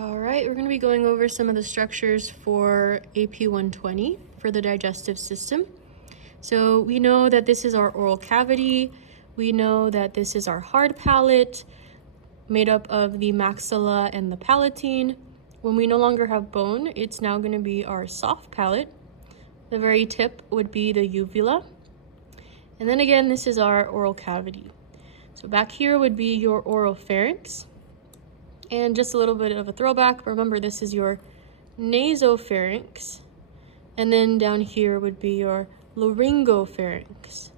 All right, we're going to be going over some of the structures for AP120 for the digestive system. So we know that this is our oral cavity. We know that this is our hard palate made up of the maxilla and the palatine. When we no longer have bone, it's now going to be our soft palate. The very tip would be the uvula. And then again, this is our oral cavity. So back here would be your oral pharynx. And just a little bit of a throwback, remember this is your nasopharynx. And then down here would be your laryngopharynx.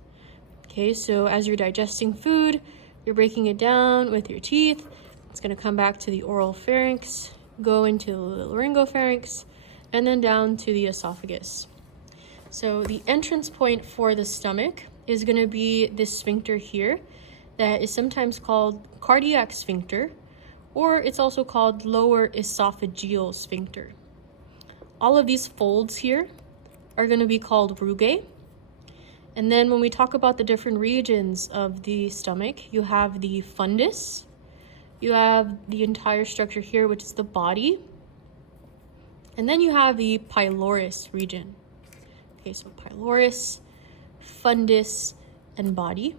Okay, so as you're digesting food, you're breaking it down with your teeth. It's going to come back to the oral pharynx, go into the laryngopharynx, and then down to the esophagus. So the entrance point for the stomach is going to be this sphincter here that is sometimes called cardiac sphincter, or it's also called lower esophageal sphincter. All of these folds here are going to be called rugae. And then when we talk about the different regions of the stomach, you have the fundus, you have the entire structure here, which is the body, and then you have the pylorus region. Okay, so pylorus, fundus, and body.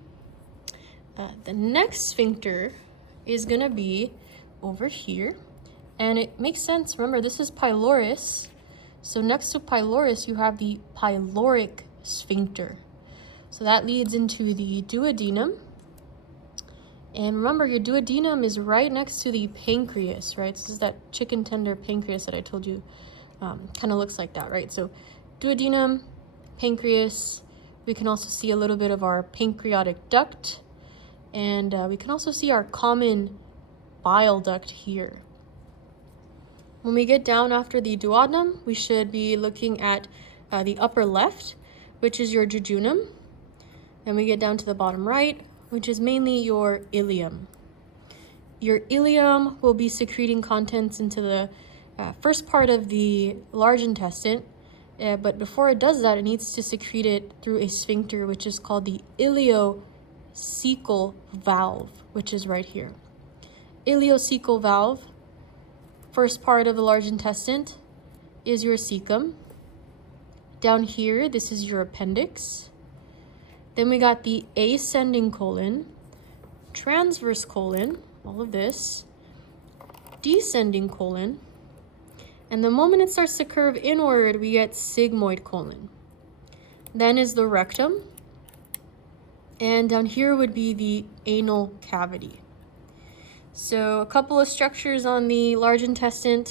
The next sphincter is going to be over here, and it makes sense. Remember, this is pylorus, so next to pylorus you have the pyloric sphincter, so that leads into the duodenum. And remember, your duodenum is right next to the pancreas, right? This is that chicken tender pancreas that I told you kind of looks like that, right? So duodenum, pancreas. We can also see a little bit of our pancreatic duct, and we can also see our common bile duct here. When we get down after the duodenum, we should be looking at the upper left, which is your jejunum. Then we get down to the bottom right, which is mainly your ileum. Your ileum will be secreting contents into the first part of the large intestine, but before it does that, it needs to secrete it through a sphincter, which is called the ileocecal valve, which is right here. Ileocecal valve, first part of the large intestine, is your cecum. Down here, this is your appendix. Then we got the ascending colon, transverse colon, all of this, descending colon, and the moment it starts to curve inward, we get sigmoid colon. Then is the rectum, and down here would be the anal cavity. So a couple of structures on the large intestine,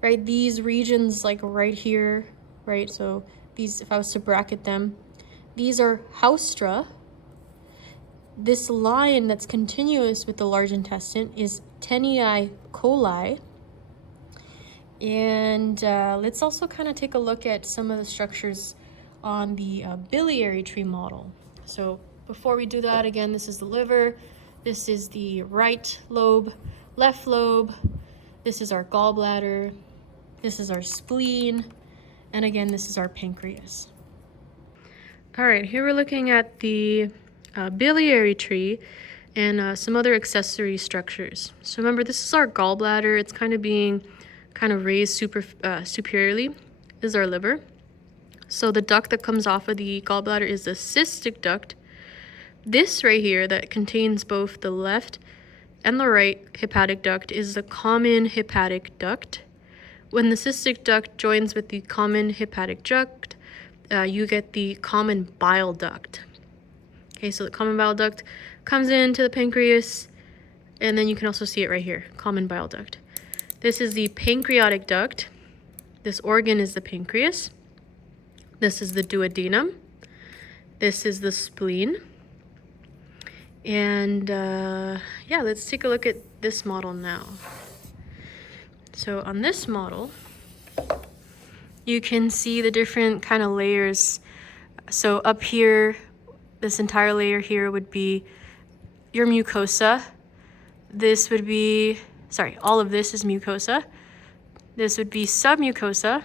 right? These regions like right here, right? So these, if I was to bracket them, these are haustra. This line that's continuous with the large intestine is tenei coli. And let's also kind of take a look at some of the structures on the biliary tree model. So before we do that, again, this is the liver. This is the right lobe, left lobe. This is our gallbladder. This is our spleen. And again, this is our pancreas. All right, here we're looking at the biliary tree and some other accessory structures. So remember, this is our gallbladder. It's kind of being raised superiorly. This is our liver. So the duct that comes off of the gallbladder is the cystic duct. This right here that contains both the left and the right hepatic duct is the common hepatic duct. When the cystic duct joins with the common hepatic duct, you get the common bile duct. Okay, so the common bile duct comes into the pancreas, and then you can also see it right here, common bile duct. This is the pancreatic duct. This organ is the pancreas. This is the duodenum. This is the spleen. And yeah, let's take a look at this model now. So on this model, you can see the different kind of layers. So up here, this entire layer here would be your mucosa. This would be, all of this is mucosa. This would be submucosa.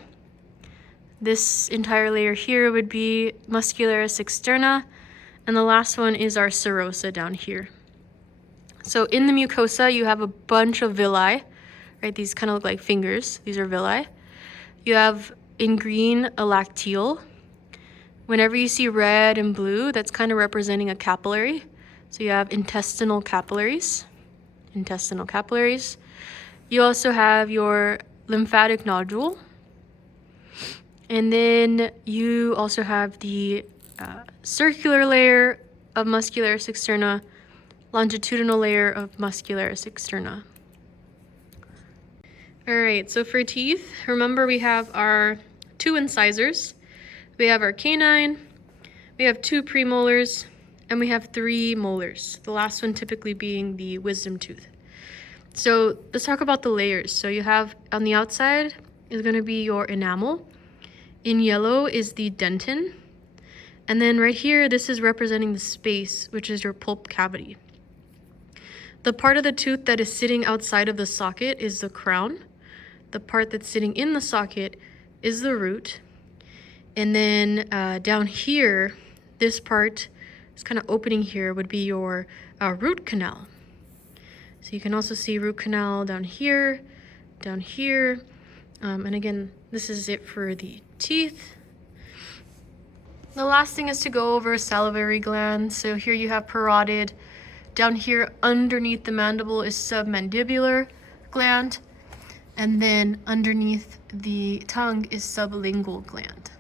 This entire layer here would be muscularis externa. And the last one is our serosa down here. So in the mucosa, you have a bunch of villi, right? These kind of look like fingers. These are villi. You have in green a lacteal. Whenever you see red and blue, that's kind of representing a capillary. So you have intestinal capillaries. Intestinal capillaries. You also have your lymphatic nodule. And then you also have the circular layer of muscularis externa, longitudinal layer of muscularis externa. All right, so for teeth, remember we have our 2 incisors, we have our canine, we have 2 premolars, and we have 3 molars, the last one typically being the wisdom tooth. So let's talk about the layers. So you have on the outside is going to be your enamel. In yellow is the dentin. And then right here, this is representing the space, which is your pulp cavity. The part of the tooth that is sitting outside of the socket is the crown. The part that's sitting in the socket is the root. And then down here, this part is kind of opening here would be your root canal. So you can also see root canal down here. And again, this is it for the teeth. The last thing is to go over salivary gland. So here you have parotid. Down here underneath the mandible is submandibular gland. And then underneath the tongue is sublingual gland.